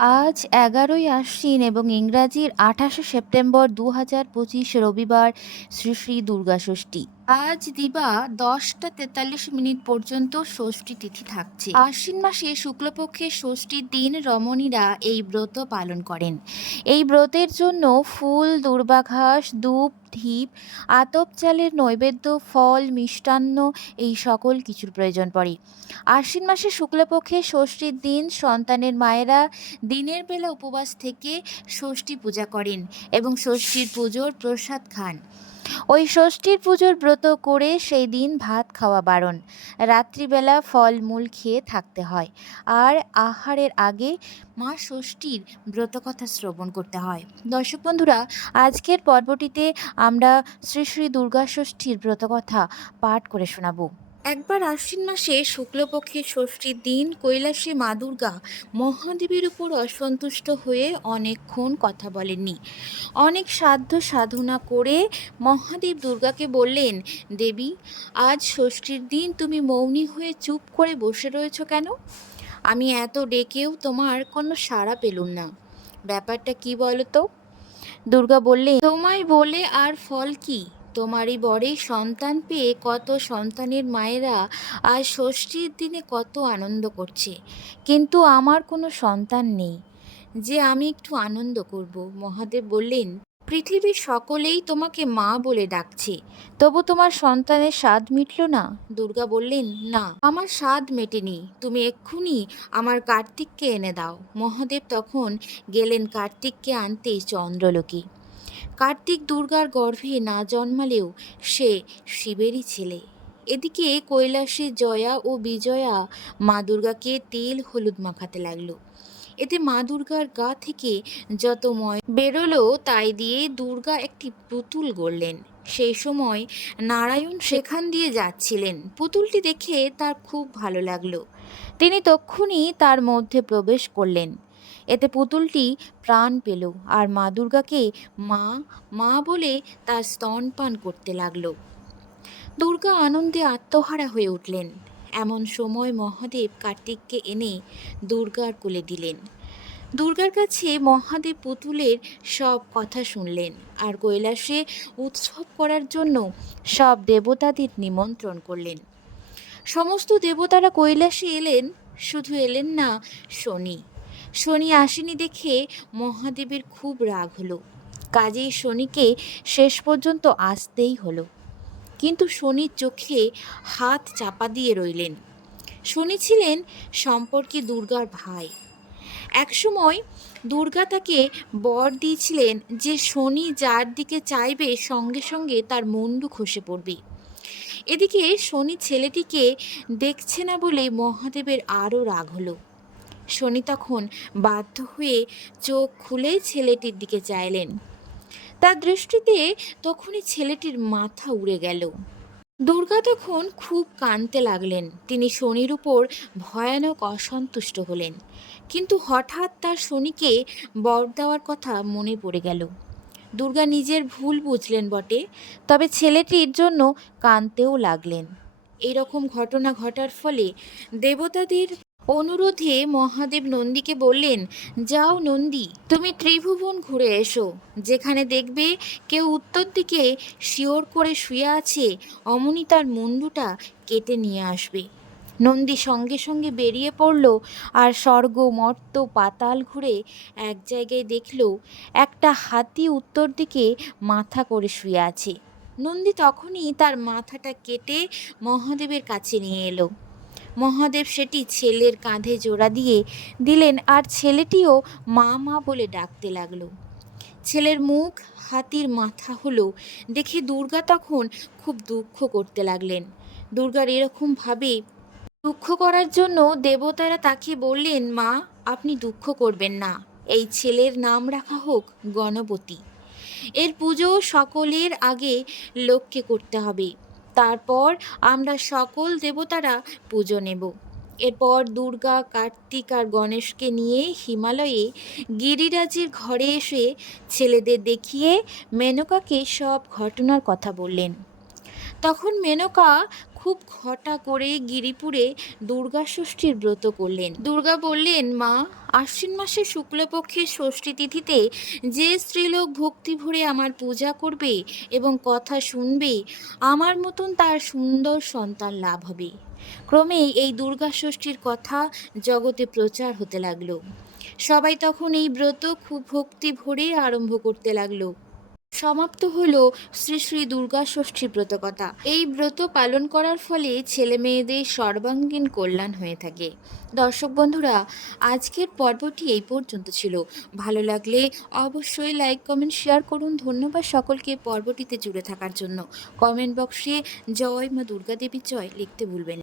আজ এগারোই আশ্বিন এবং ইংরাজির আঠাশে সেপ্টেম্বর দু হাজার পঁচিশ রবিবার শ্রী শ্রী দুর্গা ষষ্ঠী আজ দিবা দশটা তেতাল্লিশ মিনিট পর্যন্ত ষষ্ঠী তিথি থাকছে। আশ্বিন মাসে শুক্লপক্ষের ষষ্ঠীর দিন রমণীরা এই ব্রত পালন করেন। এই ব্রতের জন্য ফুল, দুর্বাঘাস, ধূপ, ঢিপ, আতপ চালের নৈবেদ্য, ফল, মিষ্টান্ন, এই সকল কিছুর প্রয়োজন পড়ে। আশ্বিন মাসে শুক্লপক্ষে ষষ্ঠীর দিন সন্তানের মায়েরা দিনের বেলা উপবাস থেকে ষষ্ঠী পূজা করেন এবং ষষ্ঠীর পুজোর প্রসাদ খান। ওই ষষ্ঠীর পুজোর ব্রত করে সেই দিন ভাত খাওয়া বারণ। রাত্রিবেলা ফল মূল খেয়ে থাকতে হয়। আর আহারের আগে মা ষষ্ঠীর ব্রত কথা শ্রবণ করতে হয়। দর্শক বন্ধুরা, আজকের পর্বটিতে আমরা শ্রী শ্রী দুর্গা ষষ্ঠীর ব্রতকথা পাঠ করে শোনাবো। একবার আশ্বিন মাসে শুক্লপক্ষের ষষ্ঠীর দিন কৈলাসে মা দুর্গা মহাদেবের উপর অসন্তুষ্ট হয়ে অনেকক্ষণ কথা বলেননি। অনেক সাধ্য সাধনা করে মহাদেব দুর্গাকে বললেন, দেবী, আজ ষষ্ঠীর দিন তুমি মৌনী হয়ে চুপ করে বসে রয়েছ কেন? আমি এত ডেকেও তোমার কোনো সাড়া পেলুম না। ব্যাপারটা কি বলো তো দুর্গা বললেন, তোমায় বলে আর ফল কি? তোমারই বরে সন্তান পেয়ে কত সন্তানের মায়েরা আজ ষষ্ঠীর দিনে কত আনন্দ করছে। কিন্তু আমার কোনো সন্তান নেই, যে আমি একটু আনন্দ করব। মহাদেব বললেন, পৃথিবীর সকলেই তোমাকে মা বলে ডাকছে, তবু তোমার সন্তানের স্বাদ মিটল না? দুর্গা বললেন, না, আমার স্বাদ মেটেনি, তুমি এক্ষুনি আমার কার্তিককে এনে দাও। মহাদেব তখন গেলেন কার্তিককে আনতে চন্দ্রলোকে। কার্তিক দুর্গার গর্ভে না জন্মালেও সে শিবেরই ছেলে। এদিকে কৈলাসে জয়া ও বিজয়া মা দুর্গাকে তেল হলুদ মাখাতে লাগল। এতে মা দুর্গার গা থেকে যত ময় বেরোলো তাই দিয়ে দুর্গা একটি পুতুল গড়লেন। সেই সময় নারায়ণ সেখান দিয়ে যাচ্ছিলেন। পুতুলটি দেখে তার খুব ভালো লাগল। তিনি তক্ষুনি তার মধ্যে প্রবেশ করলেন। এতে পুতুলটি প্রাণ পেল আর মা দুর্গাকে মা মা বলে তার স্তনপান করতে লাগল। দুর্গা আনন্দে আত্মহারা হয়ে উঠলেন। এমন সময় মহাদেব কার্তিককে এনে দুর্গার কোলে দিলেন। দুর্গার কাছে মহাদেব পুতুলের সব কথা শুনলেন আর কৈলাসে উৎসব করার জন্য সব দেবতাদের নিমন্ত্রণ করলেন। সমস্ত দেবতারা কৈলাসে এলেন, শুধু এলেন না, শনি। শনি আসেনি দেখে মহাদেবের খুব রাগ হলো। কাজেই শনিকে শেষ পর্যন্ত আসতেই হলো। কিন্তু শনির চোখে হাত চাপা দিয়ে রইলেন। শনি ছিলেন সম্পর্কে দুর্গার ভাই। একসময় দুর্গা তাকে বর দিয়েছিলেন যে শনি যার দিকে চাইবে সঙ্গে সঙ্গে তার মুন্ডু খসে পড়বে। এদিকে শনি ছেলেটিকে দেখছে না বলে মহাদেবের আরও রাগ হলো। শনি তখন বাধ্য হয়ে চোখ খুলে ছেলেটির দিকে চাইলেন। তার দৃষ্টিতে তখনই ছেলেটির মাথা উড়ে গেল। দুর্গা তখন খুব কাঁদতে লাগলেন। তিনি শনির উপর ভয়ানক অসন্তুষ্ট হলেন। কিন্তু হঠাৎ তার শনিকে বর দেওয়ার কথা মনে পড়ে গেল। দুর্গা নিজের ভুল বুঝলেন বটে, তবে ছেলেটির জন্য কাঁদতেও লাগলেন। এইরকম ঘটনা ঘটার ফলে দেবতাদের অনুরোধে মহাদেব নন্দীকে বললেন, যাও নন্দী, তুমি ত্রিভুবন ঘুরে এসো। যেখানে দেখবে কেউ উত্তর দিকে শিওর করে শুয়ে আছে, অমনি তার মুন্ডুটা কেটে নিয়ে আসবে। নন্দী সঙ্গে সঙ্গে বেরিয়ে পড়ল আর স্বর্গ, মর্ত, পাতাল ঘুরে এক জায়গায় দেখল একটা হাতি উত্তর দিকে মাথা করে শুয়ে আছে। নন্দী তখনই তার মাথাটা কেটে মহাদেবের কাছে নিয়ে এলো। মহাদেব সেটি ছেলের কাঁধে জোড়া দিয়ে দিলেন, আর ছেলেটিও মা মা বলে ডাকতে লাগল। ছেলের মুখ, হাতির মাথা হলো দেখে দুর্গা তখন খুব দুঃখ করতে লাগলেন। দুর্গার এরকমভাবে দুঃখ করার জন্য দেবতারা তাকে বললেন, মা, আপনি দুঃখ করবেন না। এই ছেলের নাম রাখা হোক গণপতি। এর পুজো সকলের আগে লোককে করতে হবে। তারপর আমরা সকল দেবতারা পুজো নেব। এরপর দুর্গা, কার্তিক আর গণেশকে নিয়ে হিমালয়ে গিরিরাজের ঘরে এসে ছেলেদের দেখিয়ে মেনকাকে সব ঘটনার কথা বললেন। তখন মেনকা খুব ঘটা করে গিরিপুরে দুর্গা ষষ্ঠীর ব্রত করলেন। দুর্গা বললেন, মা, আশ্বিন মাসে শুক্লপক্ষের ষষ্ঠী তিথিতে যে স্ত্রীলোক ভক্তি ভরে আমার পূজা করবে এবং কথা শুনবে, আমার মতন তার সুন্দর সন্তান লাভ হবে। ক্রমেই এই দুর্গা ষষ্ঠীর কথা জগতে প্রচার হতে লাগল। সবাই তখন এই ব্রত খুব ভক্তি ভরে আরম্ভ করতে লাগল। সমাপ্ত হল শ্রী শ্রী দুর্গা ষষ্ঠী ব্রতকথা। এই ব্রত পালন করার ফলে ছেলে মেয়েদের সর্বাঙ্গীন কল্যাণ হয়ে থাকে। দর্শক বন্ধুরা, আজকের পর্বটি এই পর্যন্ত ছিল। ভালো লাগলে অবশ্যই লাইক কমেন্ট শেয়ার করুন। ধন্যবাদ সকলকে পর্বটিতে জুড়ে থাকার জন্য। কমেন্ট বক্সে জয় মা দুর্গা দেবী জয় লিখতে ভুলবেন।